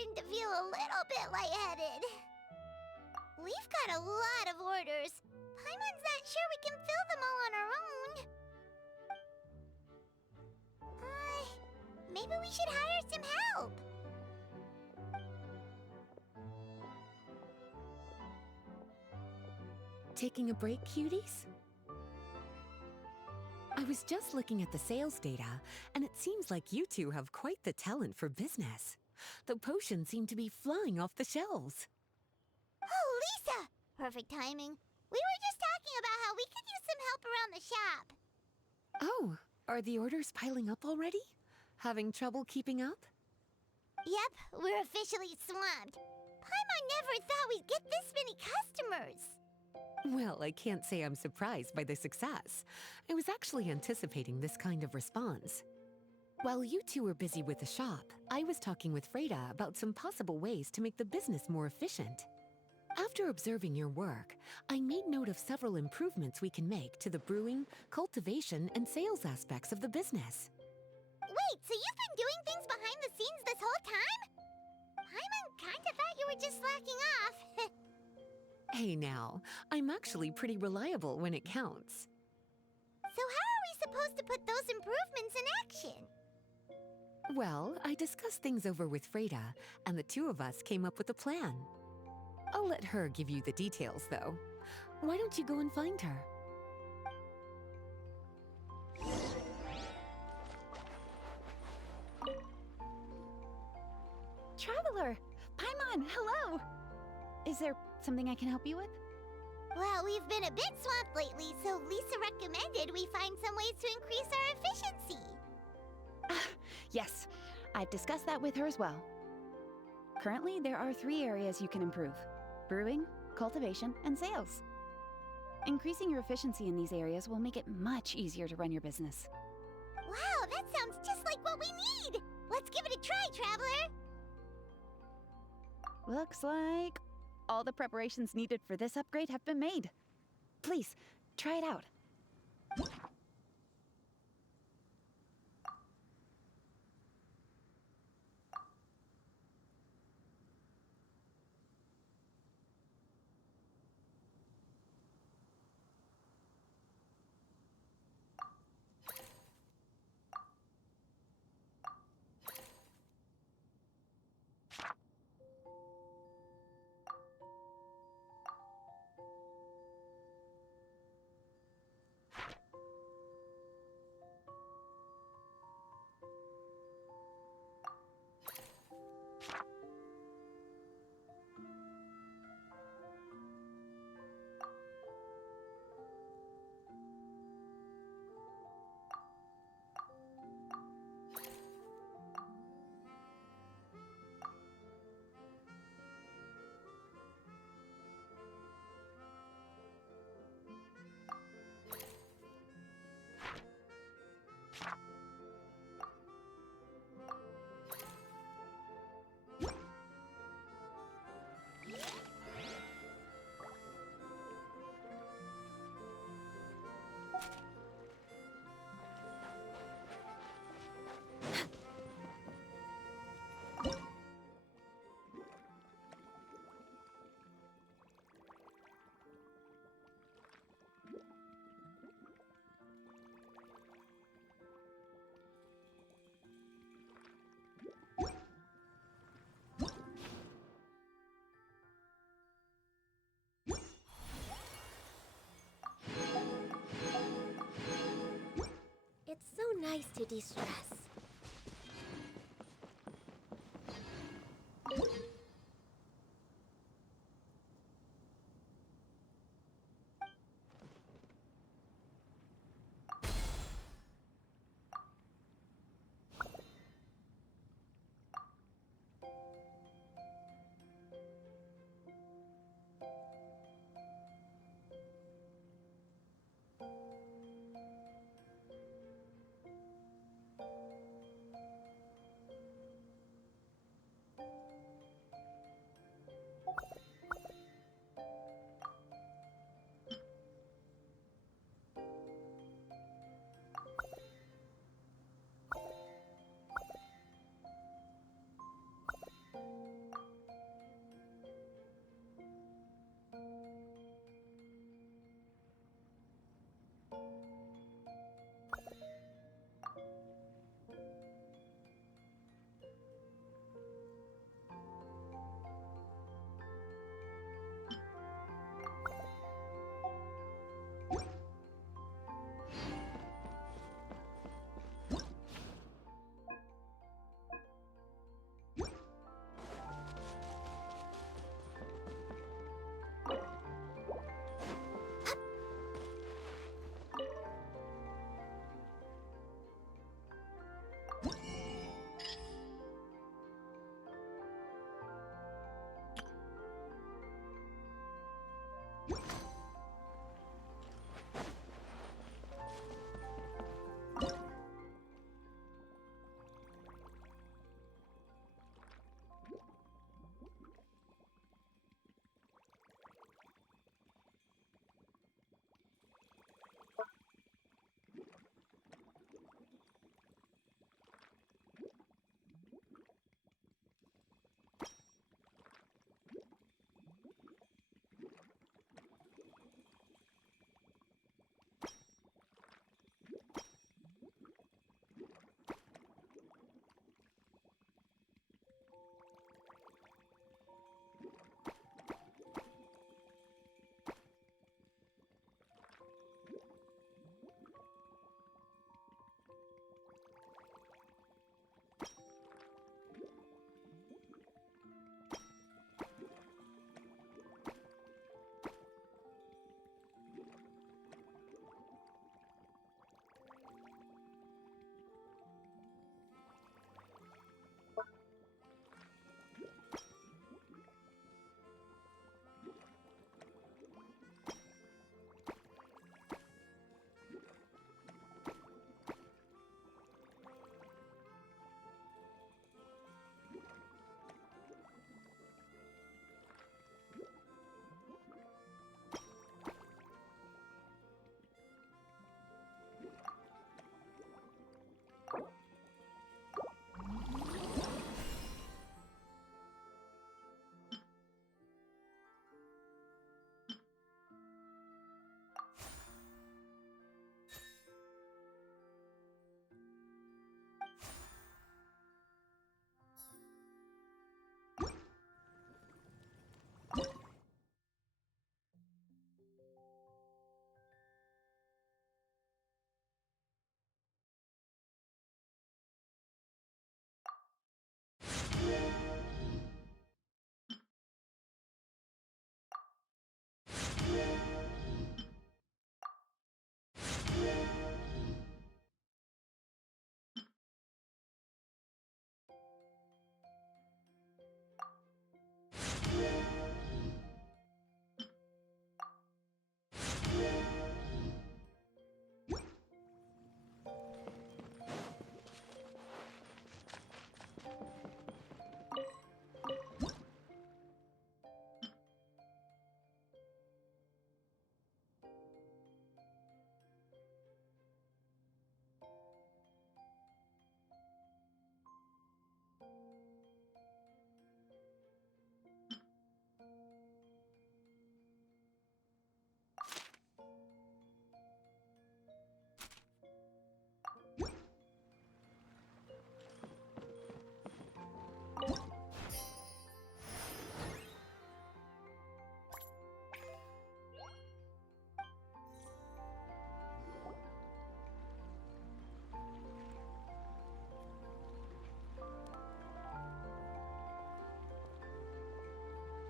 starting to feel a little bit lightheaded. We've got a lot of orders. Paimon's not sure we can fill them all on our own. Maybe we should hire some help. Taking a break, cuties? I was just looking at the sales data, and it seems like you two have quite the talent for business. The potions seem to be flying off the shelves. Oh, Lisa! Perfect timing. We were just talking about how we could use some help around the shop. Oh, are the orders piling up already? Having trouble keeping up? Yep, we're officially swamped. Paimon never thought we'd get this many customers. Well, I can't say I'm surprised by the success. I was actually anticipating this kind of response. While you two were busy with the shop, I was talking with Freda about some possible ways to make the business more efficient. After observing your work, I made note of several improvements we can make to the brewing, cultivation, and sales aspects of the business. Wait, so you've been doing things behind the scenes this whole time? Paimon kinda thought you were just slacking off. Hey now, I'm actually pretty reliable when it counts. So how are we supposed to put those improvements in action? Well, I discussed things over with Freda, and the two of us came up with a plan. I'll let her give you the details, though. Why don't you go and find her? Traveler! Paimon, hello! Is there something I can help you with? Well, we've been a bit swamped lately, so Lisa recommended we find some ways to increase our efficiency. Yes, I've discussed that with her as well. Currently, there are 3 areas you can improve: brewing, cultivation, and sales. Increasing your efficiency in these areas will make it much easier to run your business. Wow, that sounds just like what we need! Let's give it a try, Traveler! Looks like all the preparations needed for this upgrade have been made. Please, try it out. It's so nice to de-stress.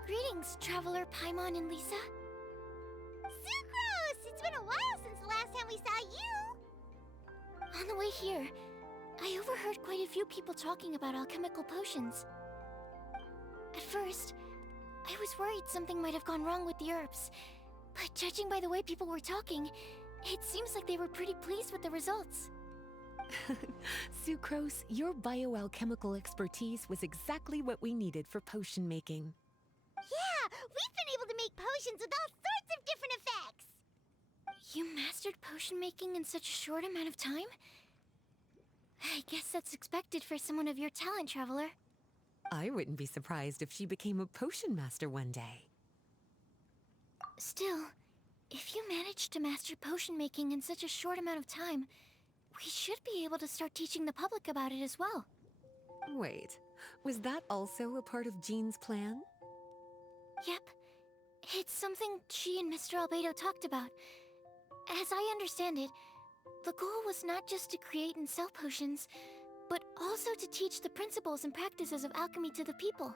Greetings, Traveler Paimon and Lisa. Sucrose! It's been a while since the last time we saw you! On the way here, I overheard quite a few people talking about alchemical potions. At first, I was worried something might have gone wrong with the herbs, but judging by the way people were talking, it seems like they were pretty pleased with the results. Sucrose, your bioalchemical expertise was exactly what we needed for potion making. Yeah, we've been able to make potions with all sorts of different effects! You mastered potion making in such a short amount of time? I guess that's expected for someone of your talent, Traveler. I wouldn't be surprised if she became a potion master one day. Still, if you managed to master potion making in such a short amount of time, we should be able to start teaching the public about it as well. Wait, was that also a part of Jean's plan? Yep. It's something she and Mr. Albedo talked about. As I understand it, the goal was not just to create and sell potions, but also to teach the principles and practices of alchemy to the people.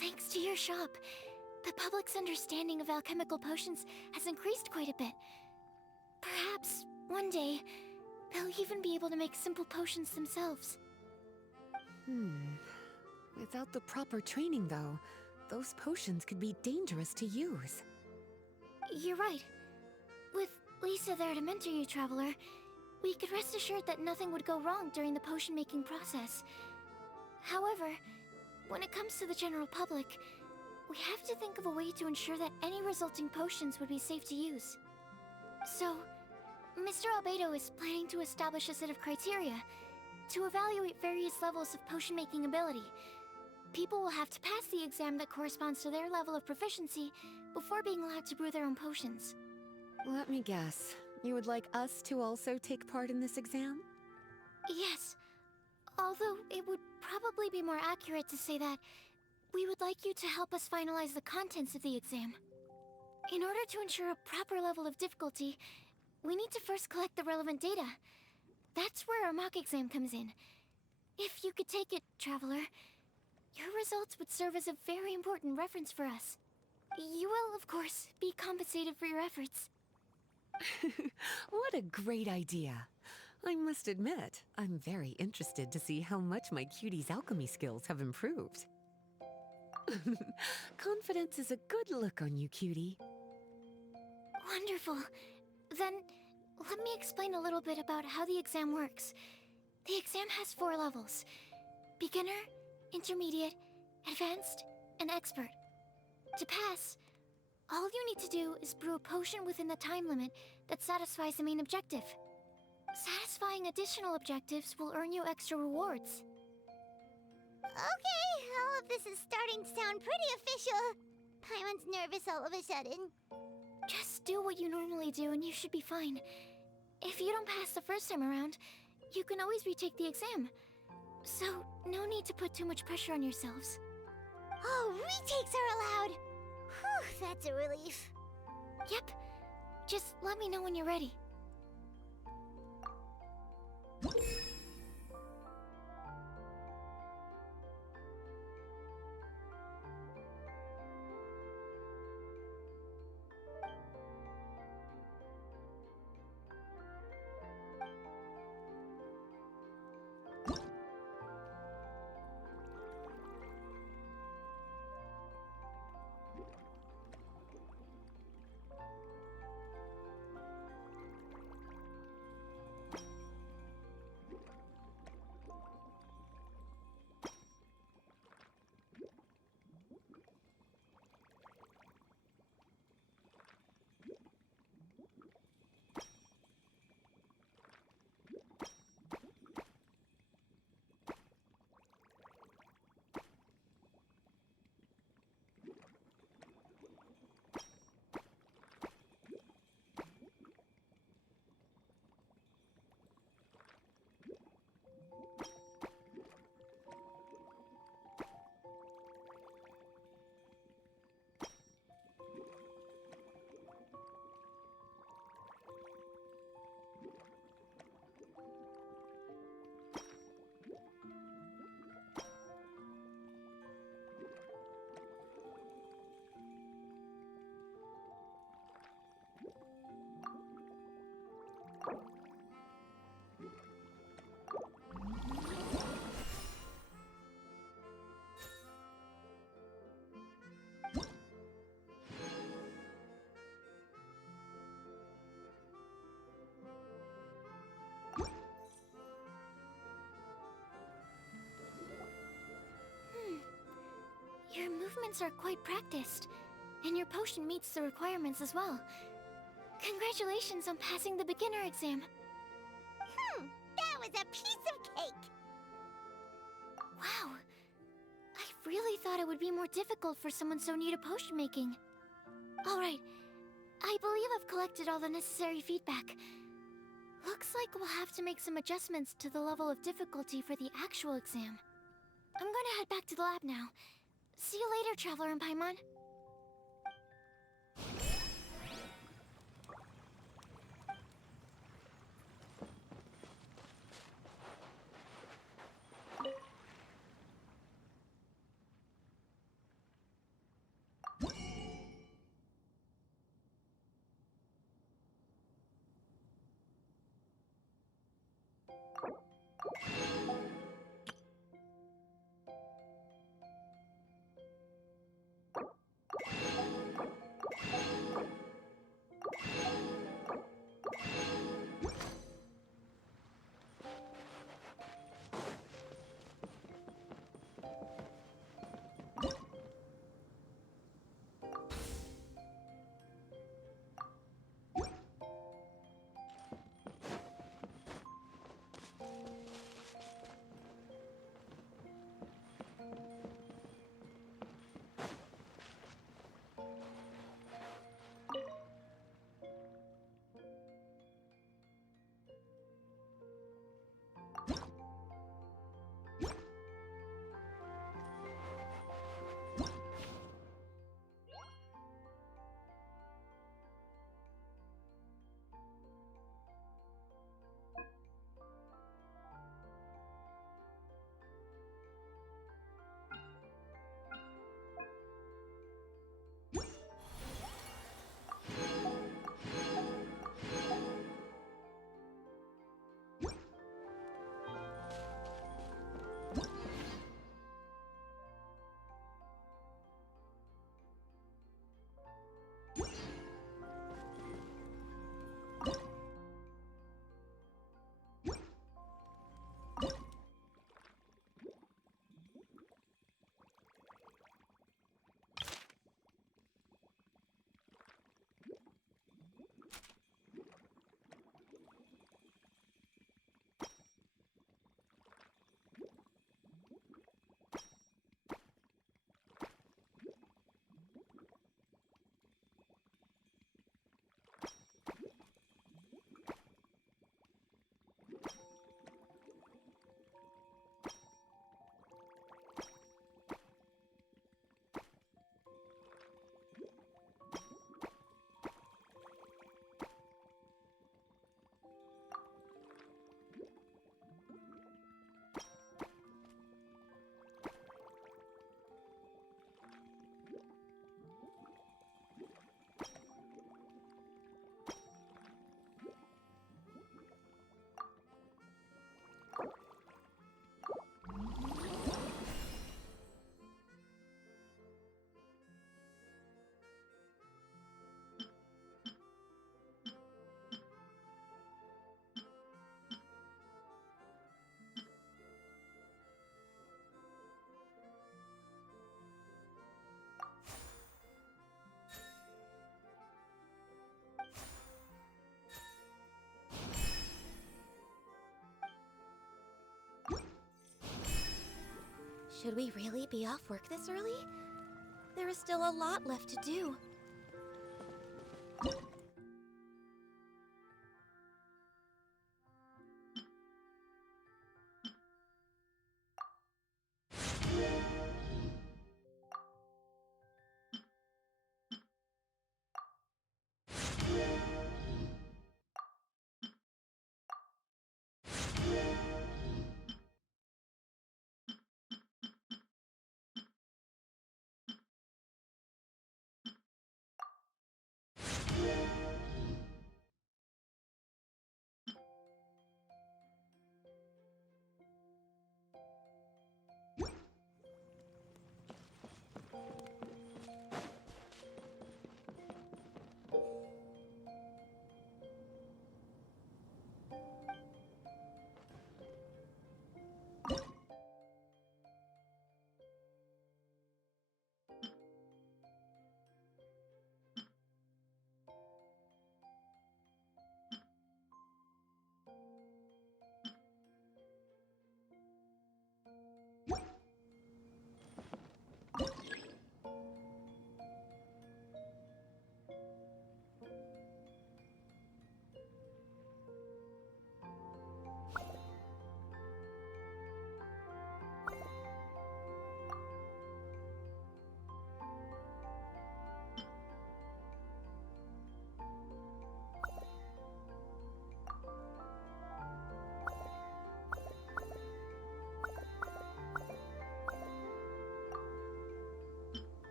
Thanks to your shop, the public's understanding of alchemical potions has increased quite a bit. Perhaps, one day, they'll even be able to make simple potions themselves. Without the proper training, though, those potions could be dangerous to use. You're right. With Lisa there to mentor you, Traveler, we could rest assured that nothing would go wrong during the potion-making process. However, when it comes to the general public, we have to think of a way to ensure that any resulting potions would be safe to use. So, Mr. Albedo is planning to establish a set of criteria to evaluate various levels of potion-making ability. People will have to pass the exam that corresponds to their level of proficiency before being allowed to brew their own potions. Let me guess. You would like us to also take part in this exam? Yes. Although it would probably be more accurate to say that we would like you to help us finalize the contents of the exam. In order to ensure a proper level of difficulty, we need to first collect the relevant data. That's where our mock exam comes in. If you could take it, Traveler, your results would serve as a very important reference for us. You will, of course, be compensated for your efforts. What a great idea. I must admit, I'm very interested to see how much my cutie's alchemy skills have improved. Confidence is a good look on you, cutie. Wonderful. Then, let me explain a little bit about how the exam works. The exam has 4 levels: beginner, intermediate, advanced, and expert. To pass, all you need to do is brew a potion within the time limit that satisfies the main objective. Satisfying additional objectives will earn you extra rewards. Okay, all of this is starting to sound pretty official. Paimon's nervous all of a sudden. Just do what you normally do and you should be fine. If you don't pass the first time around, you can always retake the exam. So, no need to put too much pressure on yourselves. Oh, retakes are allowed! Whew, that's a relief. Yep. Just let me know when you're ready. Your movements are quite practiced, and your potion meets the requirements as well. Congratulations on passing the beginner exam. That was a piece of cake! Wow. I really thought it would be more difficult for someone so new to potion making. Alright, I believe I've collected all the necessary feedback. Looks Looks like we'll have to make some adjustments to the level of difficulty for the actual exam. I'm gonna head back to the lab now. See you later, Traveler and Paimon. Should we really be off work this early? There is still a lot left to do.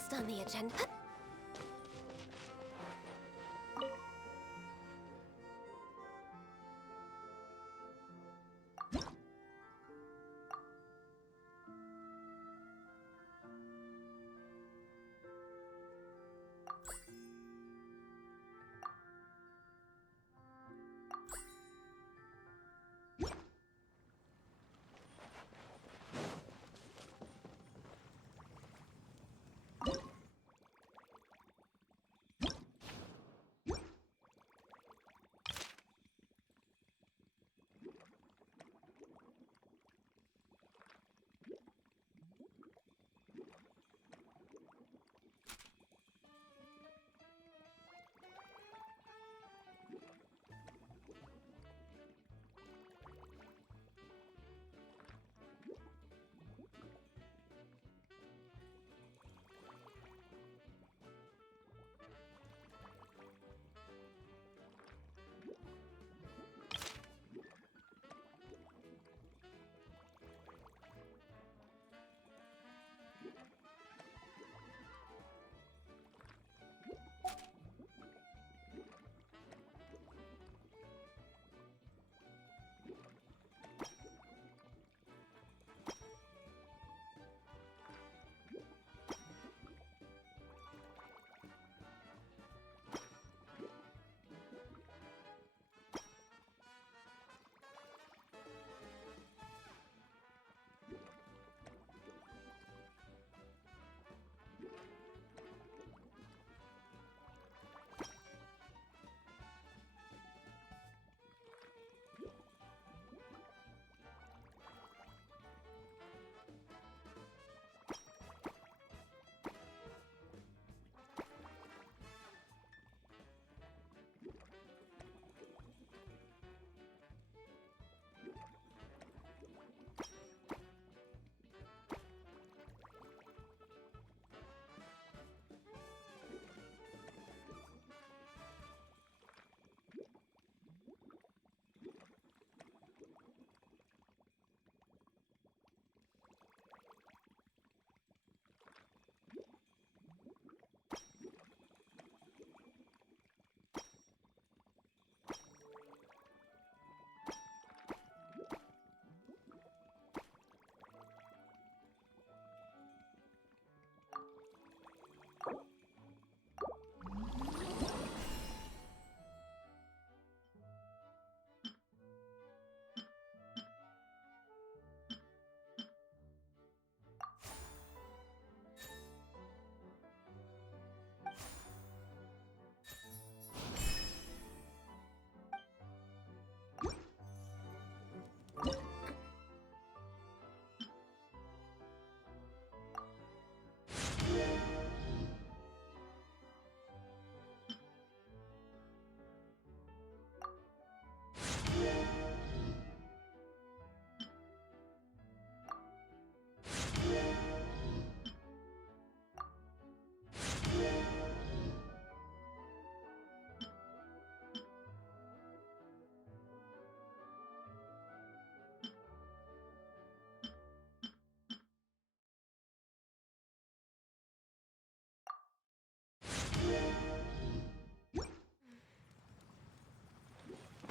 next on the agenda?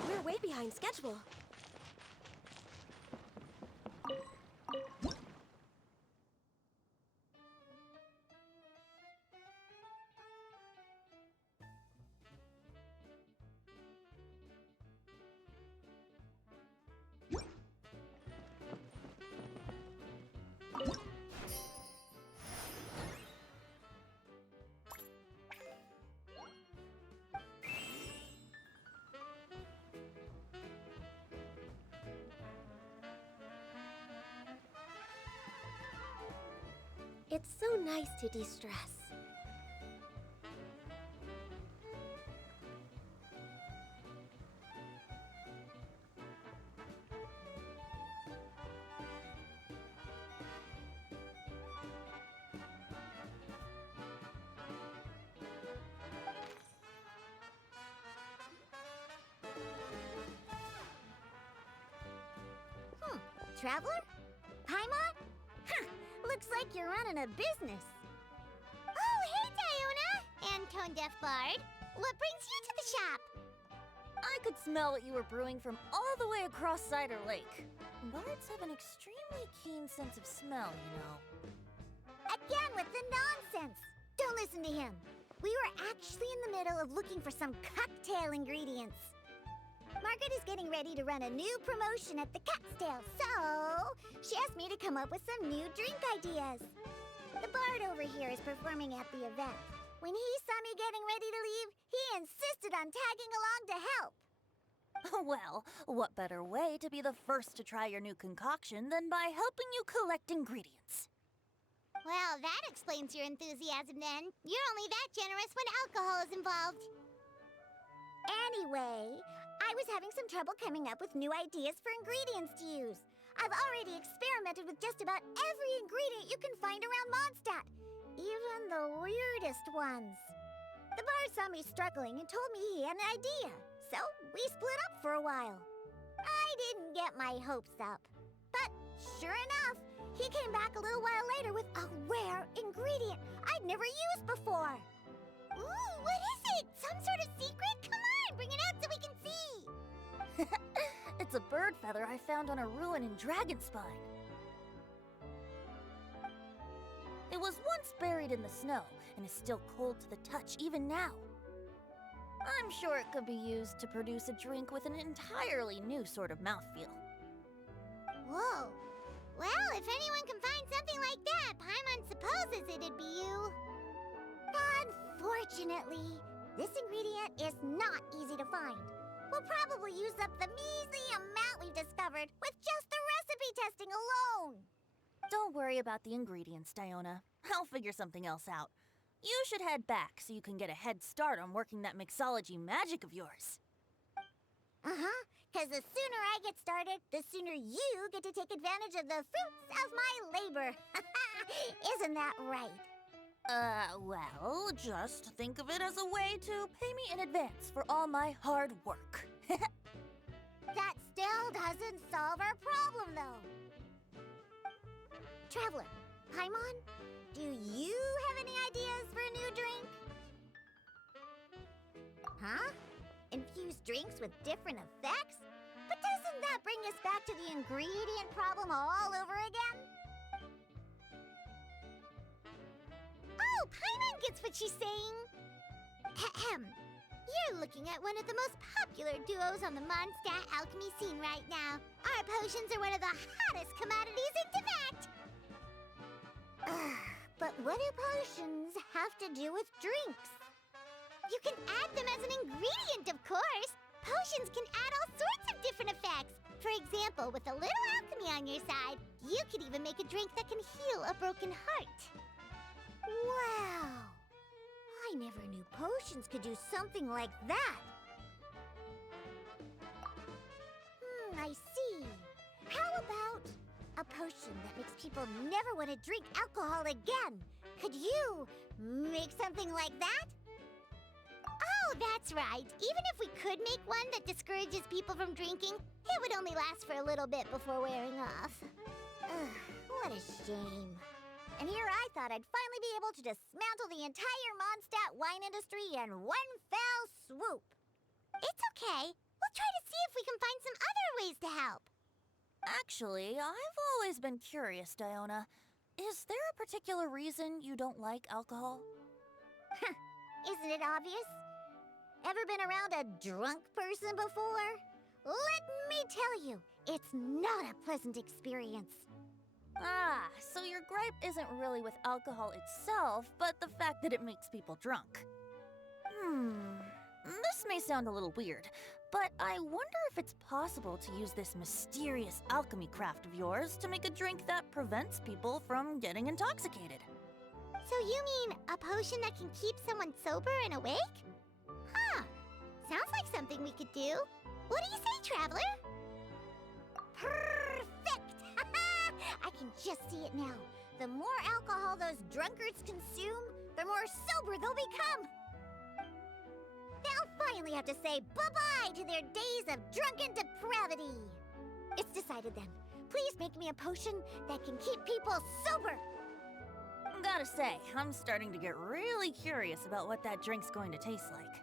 We're way behind schedule. It's so nice to de-stress. Traveler? Paimon? Huh, looks like you're running a business. tone-deaf bard. What brings you to the shop? I could smell what you were brewing from all the way across Cider Lake. Bards have an extremely keen sense of smell, you know. Again with the nonsense! Don't listen to him. We were actually in the middle of looking for some cocktail ingredients. Margaret is getting ready to run a new promotion at the Cocktail, so she asked me to come up with some new drink ideas. The bard over here is performing at the event. When he saw me getting ready to leave, he insisted on tagging along to help. Well, what better way to be the first to try your new concoction than by helping you collect ingredients? Well, that explains your enthusiasm then. You're only that generous when alcohol is involved. Anyway, I was having some trouble coming up with new ideas for ingredients to use. I've already experimented with just about every ingredient you can find around Mondstadt, even the weirdest ones. The bard saw me struggling and told me he had an idea, so we split up for a while. I didn't get my hopes up, but sure enough, he came back a little while later with a rare ingredient I'd never used before. Ooh, what is it? Some sort of secret? Come on, bring it out so we can see. It's a bird feather I found on a ruin in Dragonspine. It was once buried in the snow and is still cold to the touch even now. I'm sure it could be used to produce a drink with an entirely new sort of mouthfeel. Whoa. Well, if anyone can find something like that, Paimon supposes it'd be you. Unfortunately, this ingredient is not easy to find. We'll probably use up the measly amount we've discovered with just the recipe testing alone. Don't worry about the ingredients, Diona. I'll figure something else out. You should head back so you can get a head start on working that mixology magic of yours. Uh-huh, because the sooner I get started, the sooner you get to take advantage of the fruits of my labor. Isn't that right? Well, just think of it as a way to pay me in advance for all my hard work. That still doesn't solve our problem, though. Traveler, Paimon, do you have any ideas for a new drink? Huh? Infused drinks with different effects? But doesn't that bring us back to the ingredient problem all over again? Oh, Paimon gets what she's saying. Ahem. You're looking at one of the most popular duos on the Mondstadt alchemy scene right now. Our potions are one of the hottest commodities in Teyvat. But what do potions have to do with drinks? You can add them as an ingredient, of course. Potions can add all sorts of different effects. For example, with a little alchemy on your side, you could even make a drink that can heal a broken heart. Wow! I never knew potions could do something like that. I see. How about a potion that makes people never want to drink alcohol again? Could you make something like that? Oh, that's right. Even if we could make one that discourages people from drinking, it would only last for a little bit before wearing off. Ugh, what a shame. And here I thought I'd finally be able to dismantle the entire Mondstadt wine industry in one fell swoop. It's okay. We'll try to see if we can find some other ways to help. Actually, I've always been curious, Diona. Is there a particular reason you don't like alcohol? Isn't it obvious? Ever been around a drunk person before? Let me tell you, it's not a pleasant experience. Ah, so your gripe isn't really with alcohol itself, but the fact that it makes people drunk. This may sound a little weird, but I wonder if it's possible to use this mysterious alchemy craft of yours to make a drink that prevents people from getting intoxicated. So you mean a potion that can keep someone sober and awake? Huh. Sounds like something we could do. What do you say, Traveler? Perfect! I can just see it now. The more alcohol those drunkards consume, the more sober they'll become. They'll finally have to say bye-bye to their days of drunken depravity. It's decided then. Please make me a potion that can keep people sober. Gotta say, I'm starting to get really curious about what that drink's going to taste like.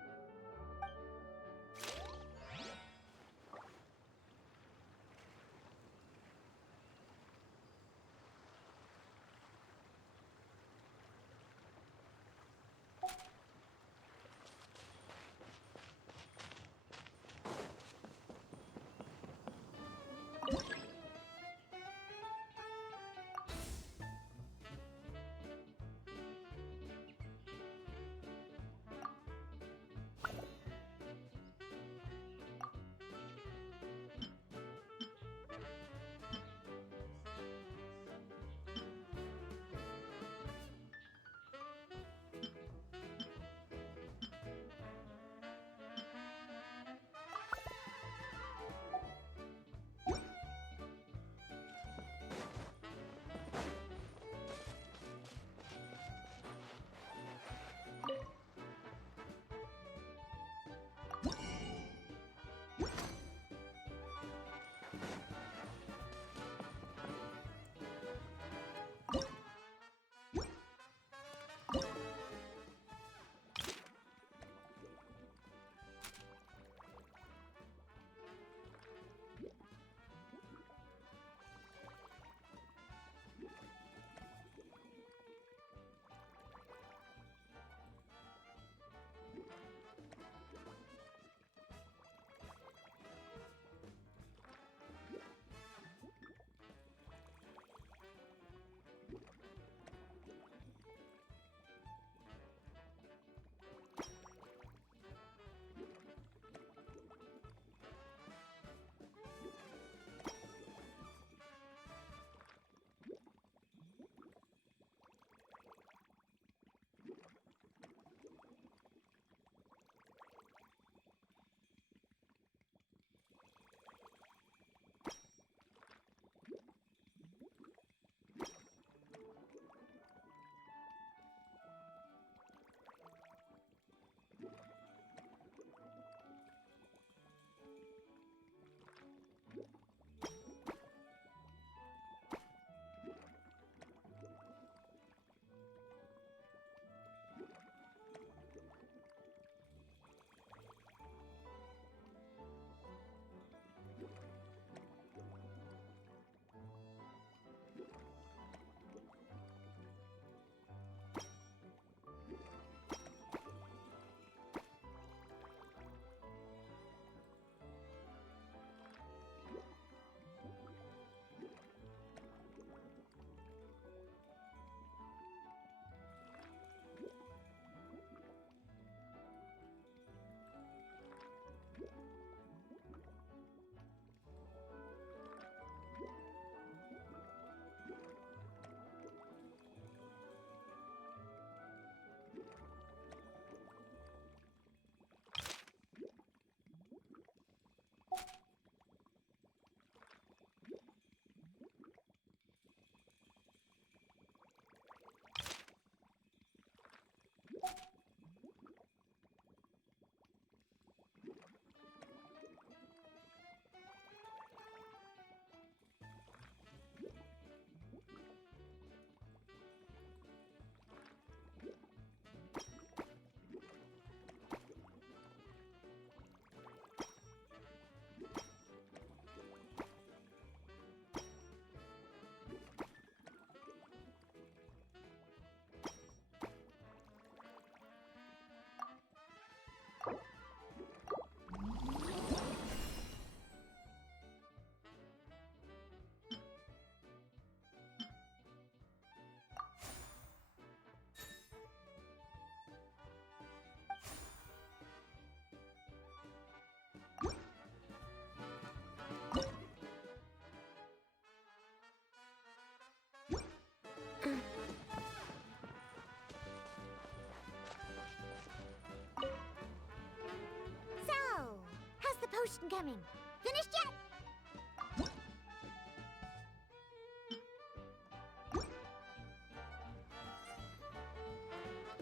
potion coming. Finished yet?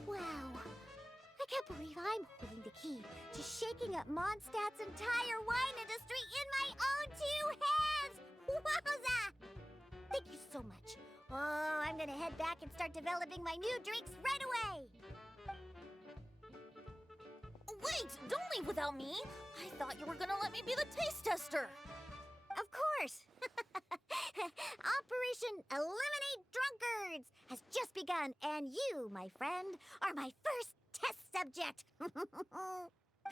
Wow. I can't believe I'm holding the key to shaking up Mondstadt's entire wine industry in my own two hands! Wowza! Thank you so much. Oh, I'm gonna head back and start developing my new drinks right away. Wait, don't leave without me. I thought you were gonna let me be the taste tester. Of course. Operation Eliminate Drunkards has just begun, and you, my friend, are my first test subject.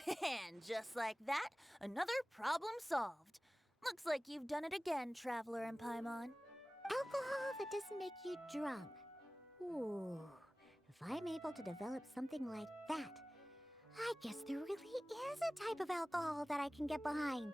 And just like that, another problem solved. Looks like you've done it again, Traveler and Paimon. Alcohol that doesn't make you drunk. Ooh, if I'm able to develop something like that, I guess there really is a type of alcohol that I can get behind.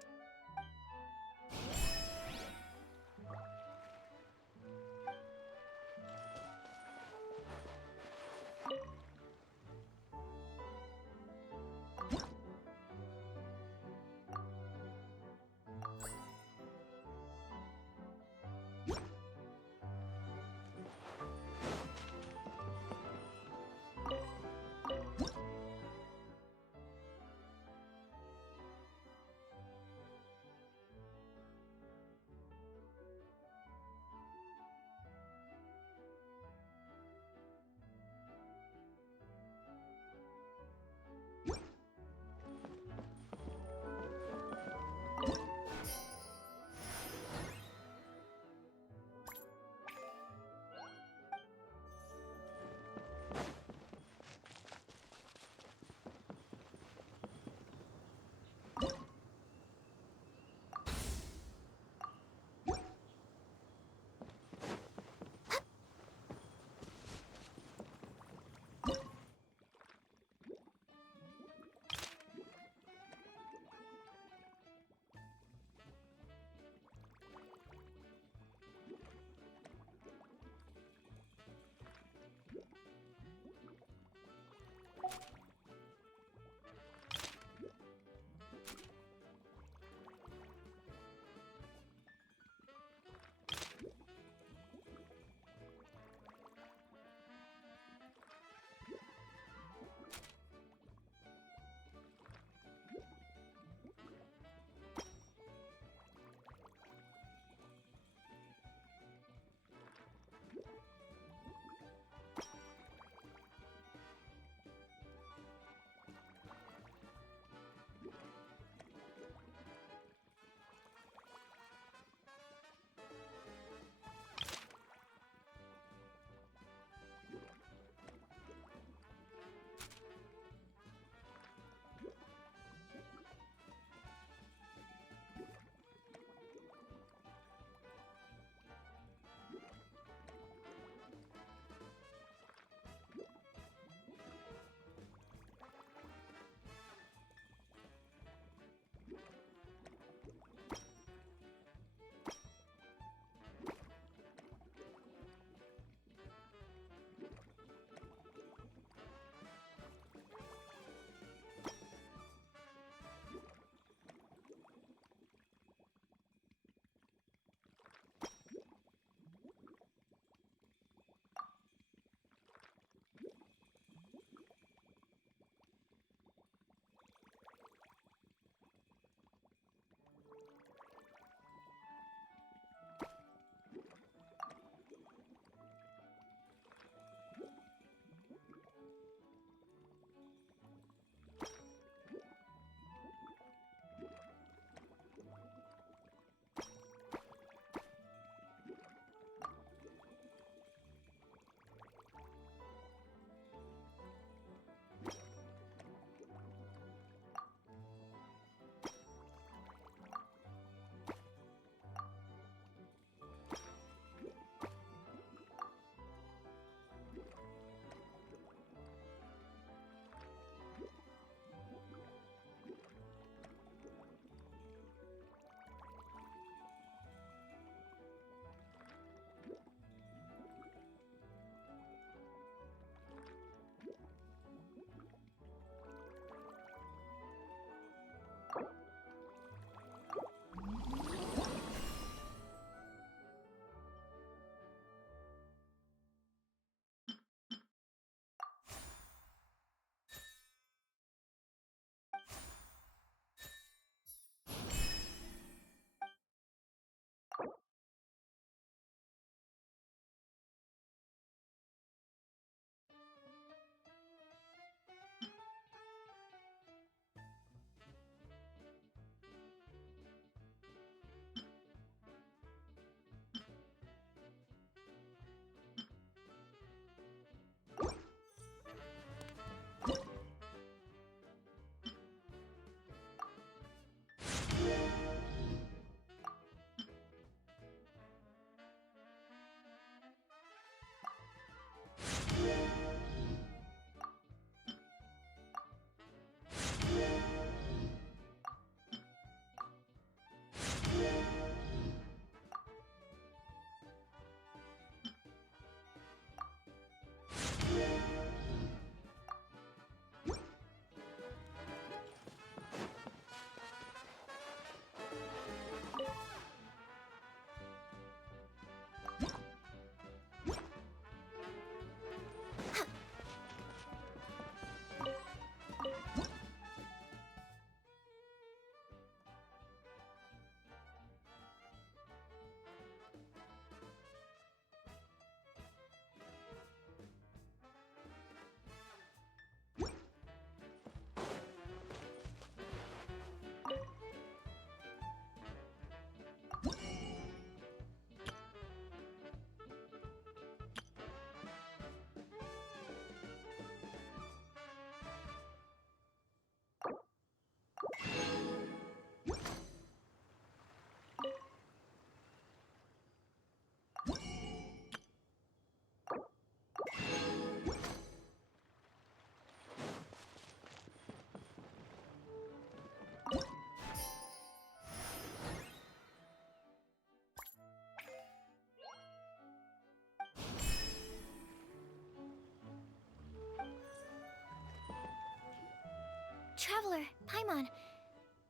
Traveler, Paimon,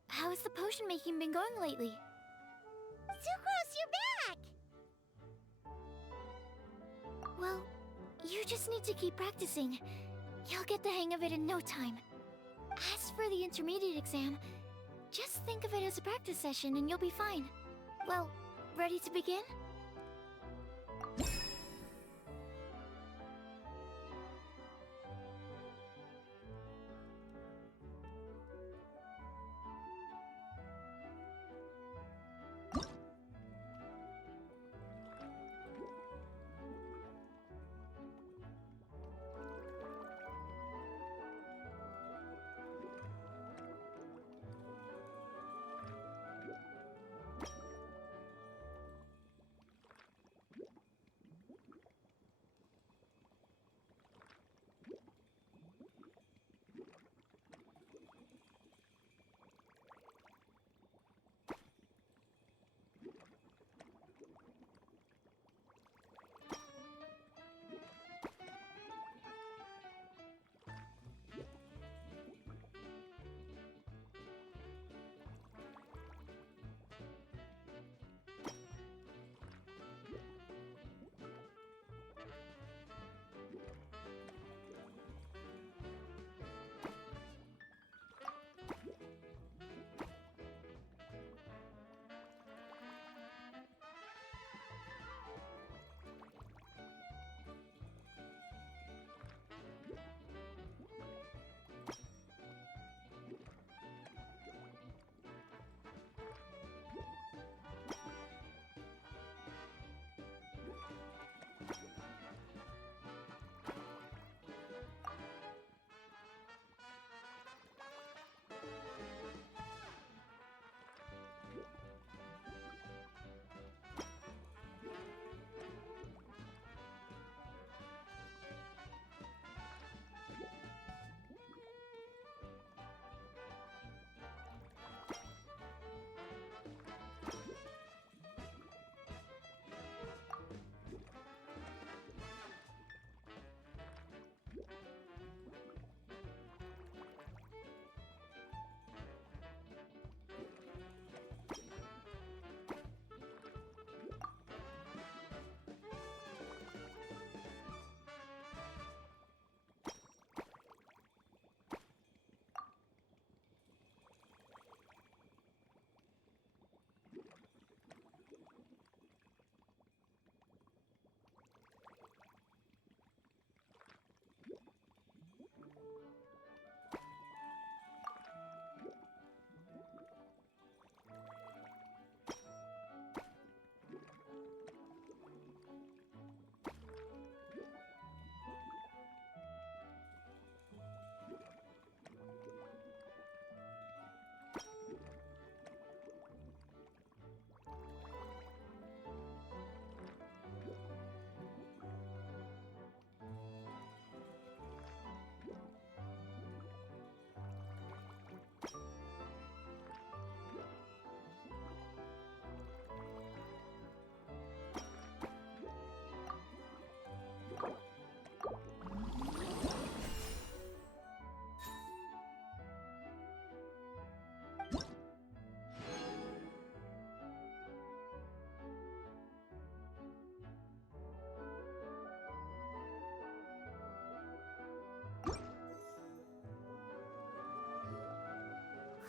how has the potion making been going lately? Sucrose, you're back! Well, you just need to keep practicing. You'll get the hang of it in no time. As for the intermediate exam, just think of it as a practice session and you'll be fine. Well, ready to begin?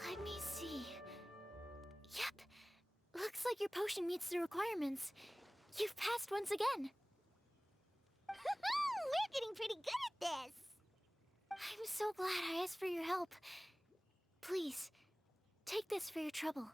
Let me see. Yep. Looks like your potion meets the requirements. You've passed once again. We're getting pretty good at this! I'm so glad I asked for your help. Please, take this for your trouble.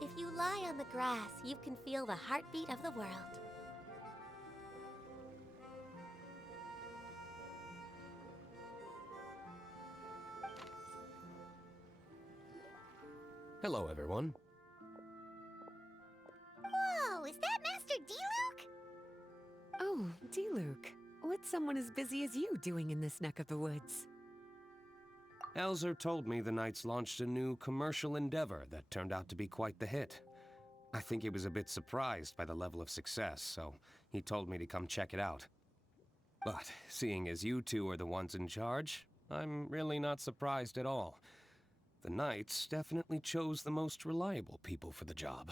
If you lie on the grass, you can feel the heartbeat of the world. Hello, everyone. Whoa, is that Master D-Luke? Oh, D-Luke. What's someone as busy as you doing in this neck of the woods? Elzer told me the Knights launched a new commercial endeavor that turned out to be quite the hit. I think he was a bit surprised by the level of success, so he told me to come check it out. But seeing as you two are the ones in charge, I'm really not surprised at all. The Knights definitely chose the most reliable people for the job.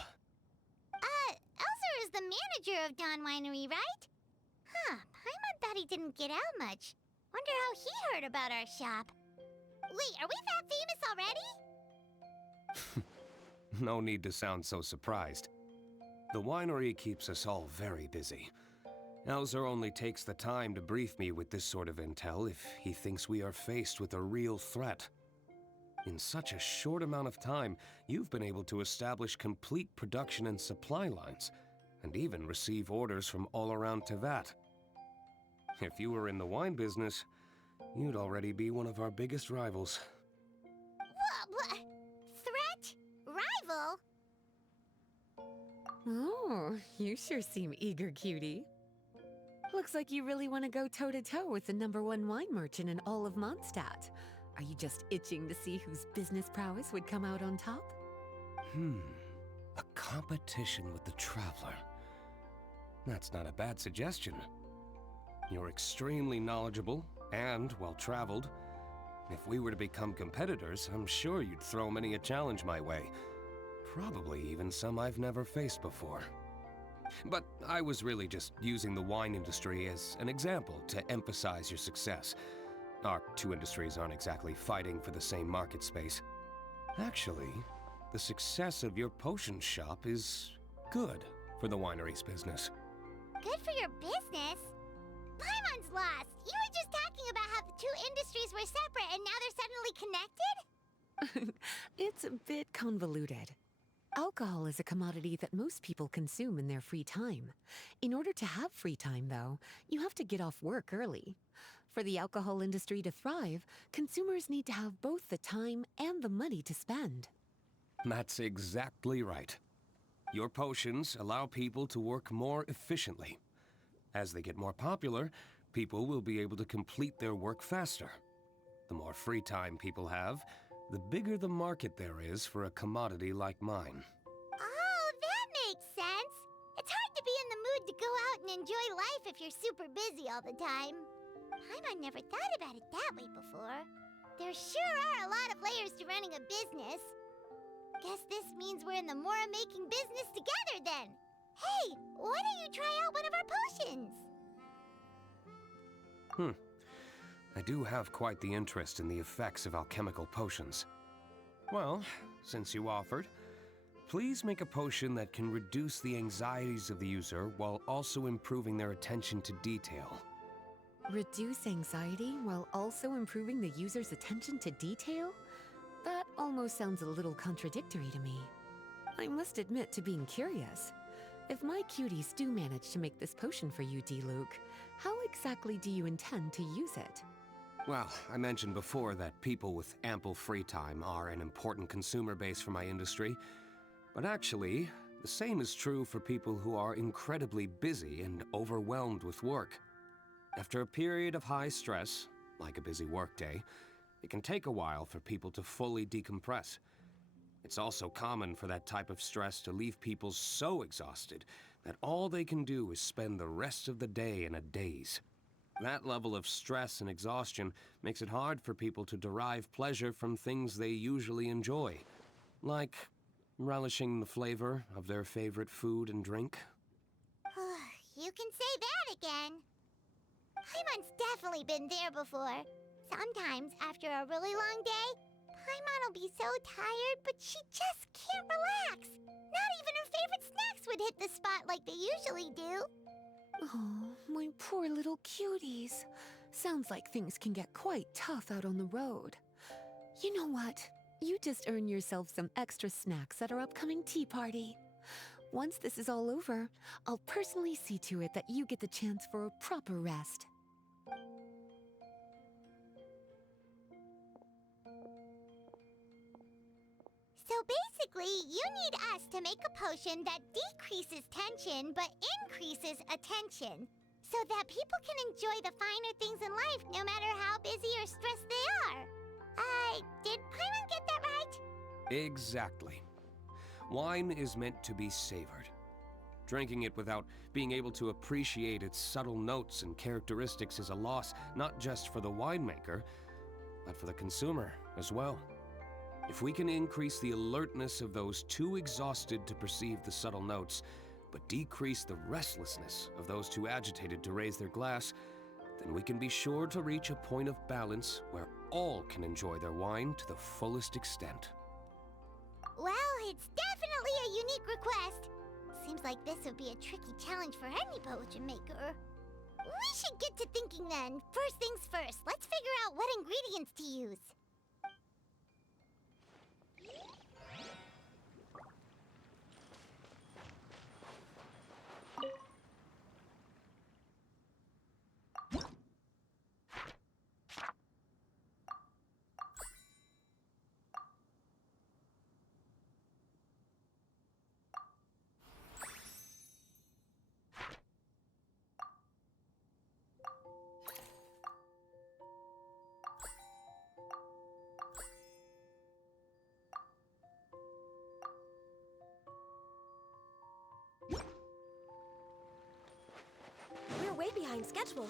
Elzer is the manager of Dawn Winery, right? Huh, Paimon thought he didn't get out much. Wonder how he heard about our shop. Wait, are we that famous already? No need to sound so surprised. The winery keeps us all very busy. Elzer only takes the time to brief me with this sort of intel if he thinks we are faced with a real threat. In such a short amount of time, you've been able to establish complete production and supply lines, and even receive orders from all around Tevat. If you were in the wine business, you'd already be one of our biggest rivals. What? Threat? Rival? Oh, you sure seem eager, cutie. Looks like you really want to go toe-to-toe with the #1 wine merchant in all of Mondstadt. Are you just itching to see whose business prowess would come out on top? A competition with the Traveler. That's not a bad suggestion. You're extremely knowledgeable and well-traveled. If we were to become competitors, I'm sure you'd throw many a challenge my way. Probably even some I've never faced before. But I was really just using the wine industry as an example to emphasize your success. Our two industries aren't exactly fighting for the same market space. Actually, the success of your potion shop is good for the winery's business. Good for your business? Paimon's lost. You were just talking about how the two industries were separate and now they're suddenly connected? It's a bit convoluted. Alcohol is a commodity that most people consume in their free time. In order to have free time, though, you have to get off work early. For the alcohol industry to thrive, consumers need to have both the time and the money to spend. That's exactly right. Your potions allow people to work more efficiently. As they get more popular, people will be able to complete their work faster. The more free time people have, the bigger the market there is for a commodity like mine. Oh, that makes sense. It's hard to be in the mood to go out and enjoy life if you're super busy all the time. Paimon never thought about it that way before. There sure are a lot of layers to running a business. Guess this means we're in the Mora-making business together then. Hey, why don't you try out one of our potions? I do have quite the interest in the effects of alchemical potions. Well, since you offered, please make a potion that can reduce the anxieties of the user while also improving their attention to detail. Reduce anxiety while also improving the user's attention to detail? That almost sounds a little contradictory to me. I must admit to being curious. If my cuties do manage to make this potion for you, D-Luke, how exactly do you intend to use it? Well, I mentioned before that people with ample free time are an important consumer base for my industry. But actually, the same is true for people who are incredibly busy and overwhelmed with work. After a period of high stress, like a busy workday, it can take a while for people to fully decompress. It's also common for that type of stress to leave people so exhausted that all they can do is spend the rest of the day in a daze. That level of stress and exhaustion makes it hard for people to derive pleasure from things they usually enjoy, like relishing the flavor of their favorite food and drink. You can say that again. Paimon's definitely been there before. Sometimes, after a really long day, Paimon will be so tired, but she just can't relax. Not even her favorite snacks would hit the spot like they usually do. Oh, my poor little cuties. Sounds like things can get quite tough out on the road. You know what? You just earn yourself some extra snacks at our upcoming tea party. Once this is all over, I'll personally see to it that you get the chance for a proper rest. So basically, you need us to make a potion that decreases tension but increases attention, so that people can enjoy the finer things in life no matter how busy or stressed they are. Did Paimon get that right? Exactly. Wine is meant to be savored. Drinking it without being able to appreciate its subtle notes and characteristics is a loss not just for the winemaker, but for the consumer as well. If we can increase the alertness of those too exhausted to perceive the subtle notes, but decrease the restlessness of those too agitated to raise their glass, then we can be sure to reach a point of balance where all can enjoy their wine to the fullest extent. Well, it's definitely a unique request. Seems like this would be a tricky challenge for any potion maker. We should get to thinking then. First things first, let's figure out what ingredients to use. We're way behind schedule.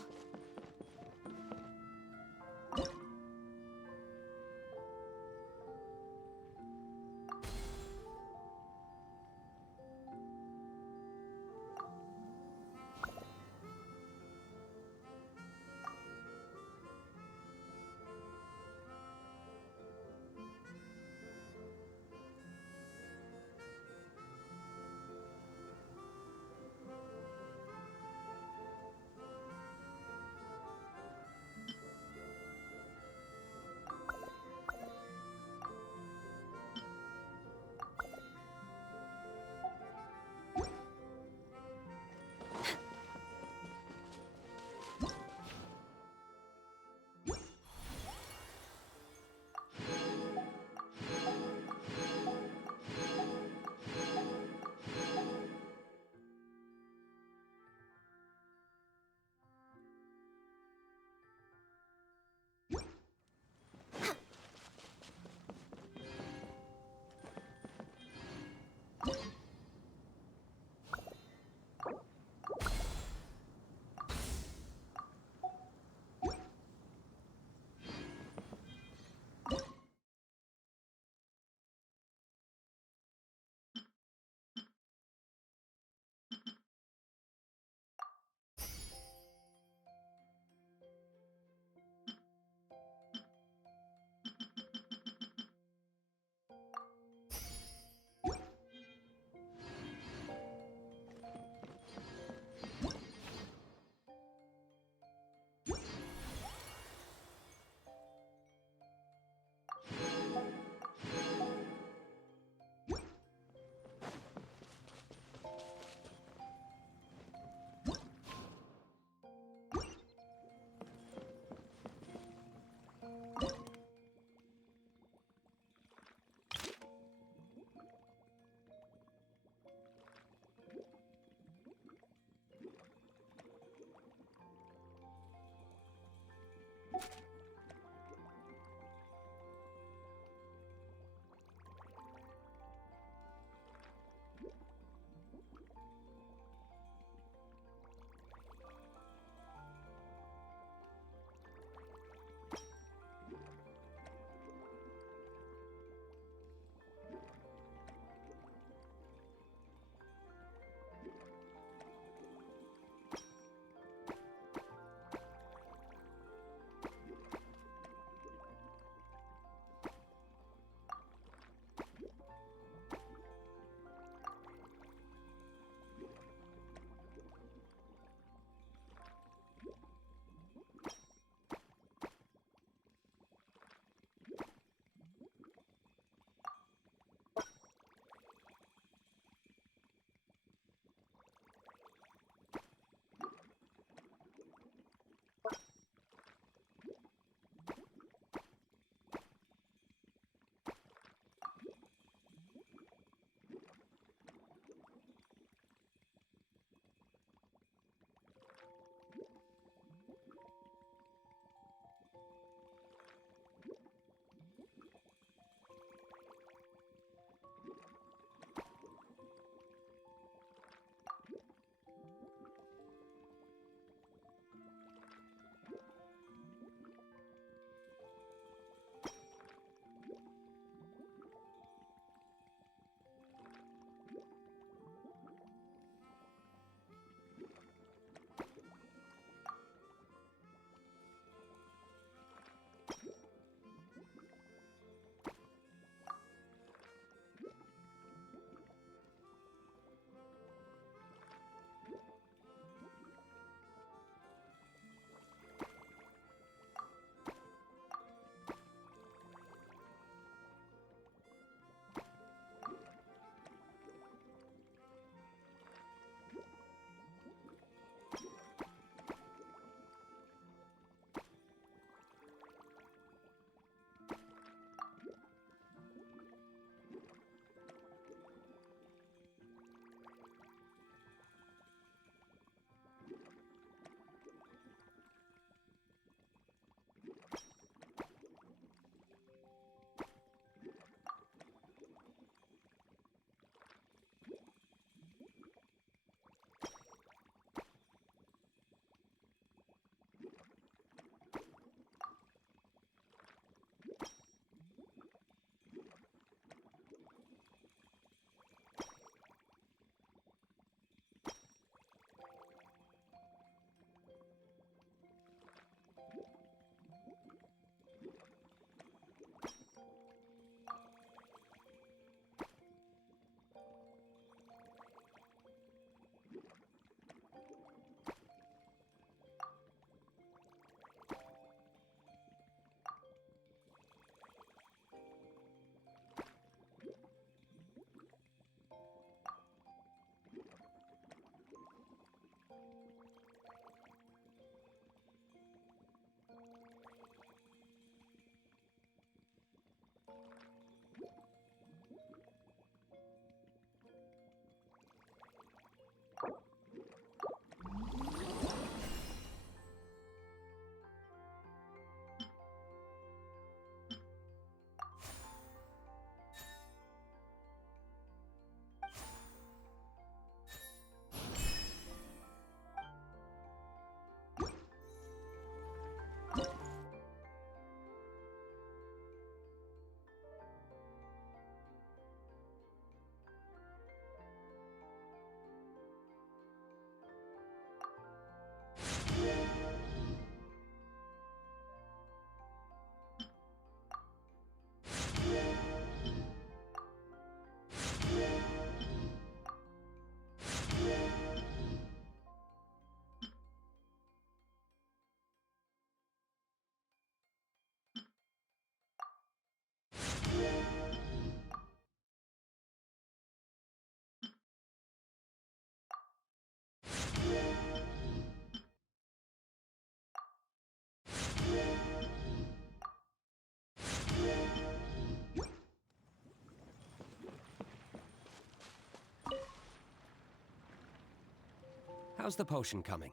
How's the potion coming?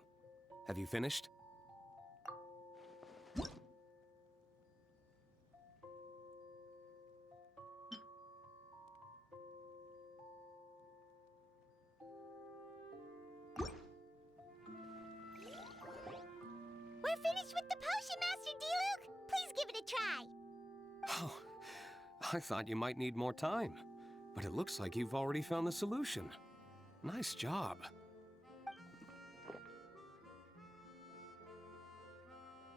Have you finished? We're finished with the potion, Master Diluc! Please give it a try! Oh, I thought you might need more time. But it looks like you've already found the solution. Nice job.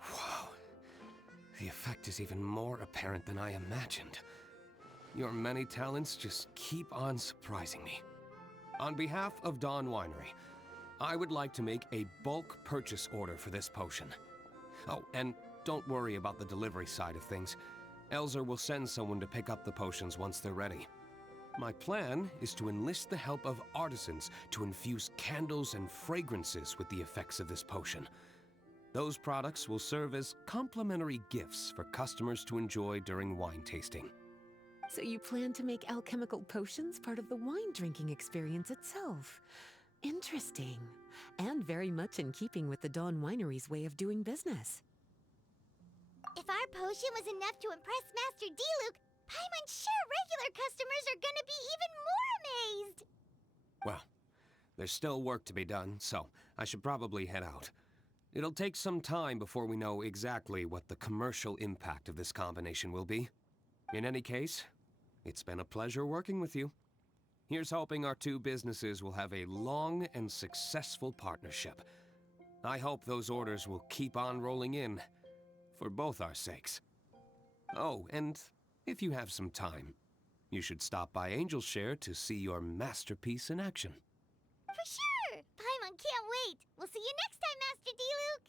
Wow. The effect is even more apparent than I imagined. Your many talents just keep on surprising me. On behalf of Dawn Winery, I would like to make a bulk purchase order for this potion. Oh, and don't worry about the delivery side of things. Elzer will send someone to pick up the potions once they're ready. My plan is to enlist the help of artisans to infuse candles and fragrances with the effects of this potion. Those products will serve as complimentary gifts for customers to enjoy during wine tasting. So you plan to make alchemical potions part of the wine drinking experience itself. Interesting. And very much in keeping with the Dawn Winery's way of doing business. If our potion was enough to impress Master Diluc, Paimon's sure regular customers are gonna be even more amazed! Well, there's still work to be done, so I should probably head out. It'll take some time before we know exactly what the commercial impact of this combination will be. In any case, it's been a pleasure working with you. Here's hoping our two businesses will have a long and successful partnership. I hope those orders will keep on rolling in, for both our sakes. Oh, and if you have some time, you should stop by Angel's Share to see your masterpiece in action. For sure! Paimon can't wait! We'll see you next time, Master Diluc!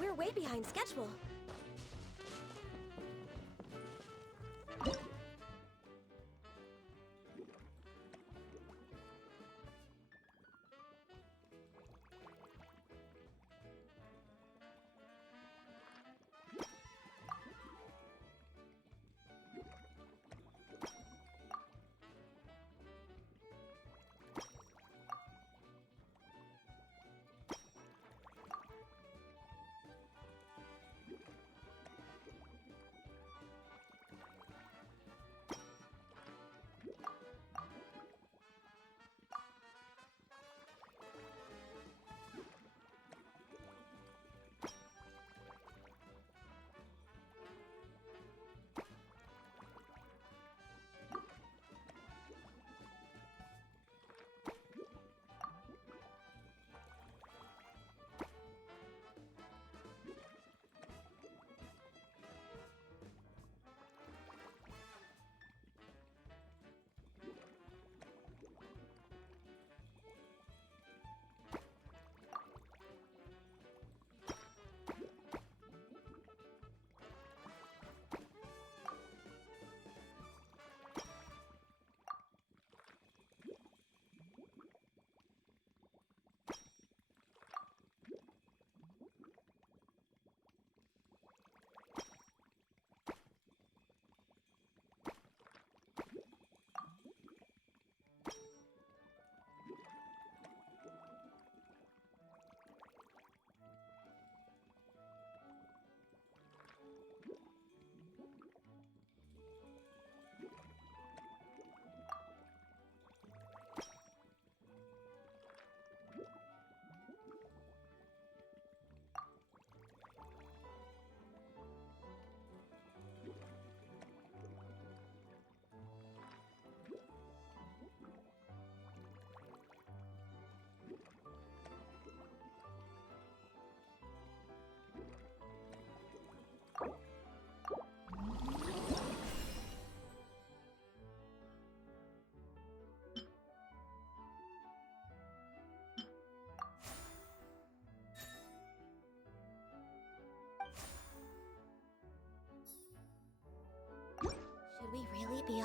We're way behind schedule.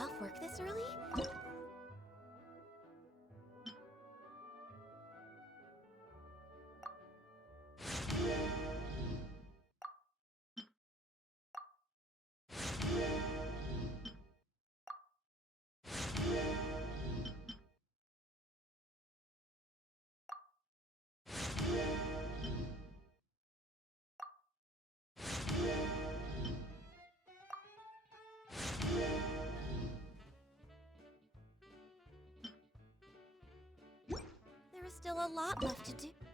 off work this early? There is still a lot left to do.